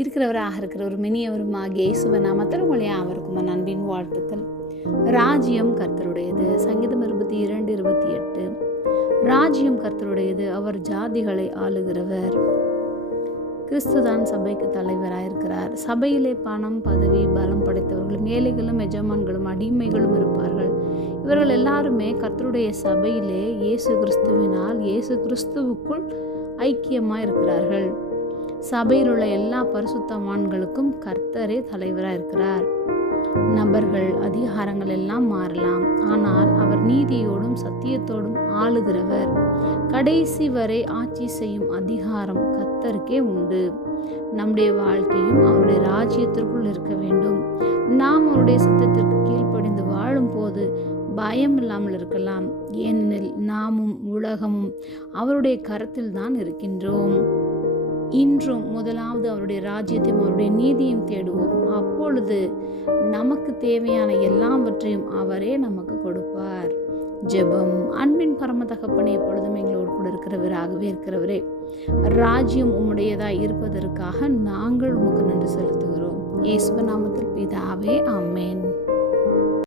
இருக்கிறவராக இருக்கிற ஒரு மினியவருமாக இயேசுவ நாமத்தில் உங்களை யாவருக்கும் அன்பின் வாழ்த்துக்கள். ராஜ்யம் கர்த்தருடையது. சங்கீதம் 22:28. ராஜ்யம் கர்த்தருடையது, அவர் ஜாதிகளை ஆளுகிறவர். கிறிஸ்துதான் சபைக்கு தலைவராயிருக்கிறார். சபையிலே பணம், பதவி, பலம் படைத்தவர்களும், ஏழைகளும், எஜமான்களும், அடிமைகளும் இருப்பார்கள். இவர்கள் எல்லாருமே கர்த்தருடைய சபையிலே இயேசு கிறிஸ்துவினால் இயேசு கிறிஸ்துவுக்குள் ஐக்கியமாக இருக்கிறார்கள். சபையில் உள்ள எல்லா பரிசுத்தவான்களுக்கும் கர்த்தரே தலைவராக இருக்கிறார். நபர்கள், அதிகாரங்கள் எல்லாம் மாறலாம், ஆனால் அவர் நீதியோடும் சத்தியத்தோடும் ஆளுகிறவர். கடைசி வரை ஆட்சி செய்யும் அதிகாரம் கர்த்தருக்கே உண்டு. நம்முடைய வாழ்க்கையும் அவருடைய ராஜ்யத்திற்குள் இருக்க வேண்டும். நாம் அவருடைய சித்தத்திற்கு கீழ்ப்படிந்து வாழும் போது பயம் இல்லாமல் இருக்கலாம். ஏனெனில் நாமும் உலகமும் அவருடைய கரத்தில் தான் இருக்கின்றோம். இன்றும் முதலாவது அவருடைய ராஜ்யத்தையும் அவருடைய நீதியும் தேடுவோம். அப்பொழுது நமக்கு தேவையான எல்லாவற்றையும் அவரே நமக்கு கொடுப்பார். ஜெபம். அன்பின் பரம தகப்பனே, எப்பொழுதும் எங்களோடு கூட இருக்கிறவராகவே இருக்கிறவரே, ராஜ்யம் உம்முடையதாய் இருப்பதற்காக நாங்கள் உமக்கு நன்றி செலுத்துகிறோம். இயேசுவின் நாமத்தில் பிதாவே, ஆமென்.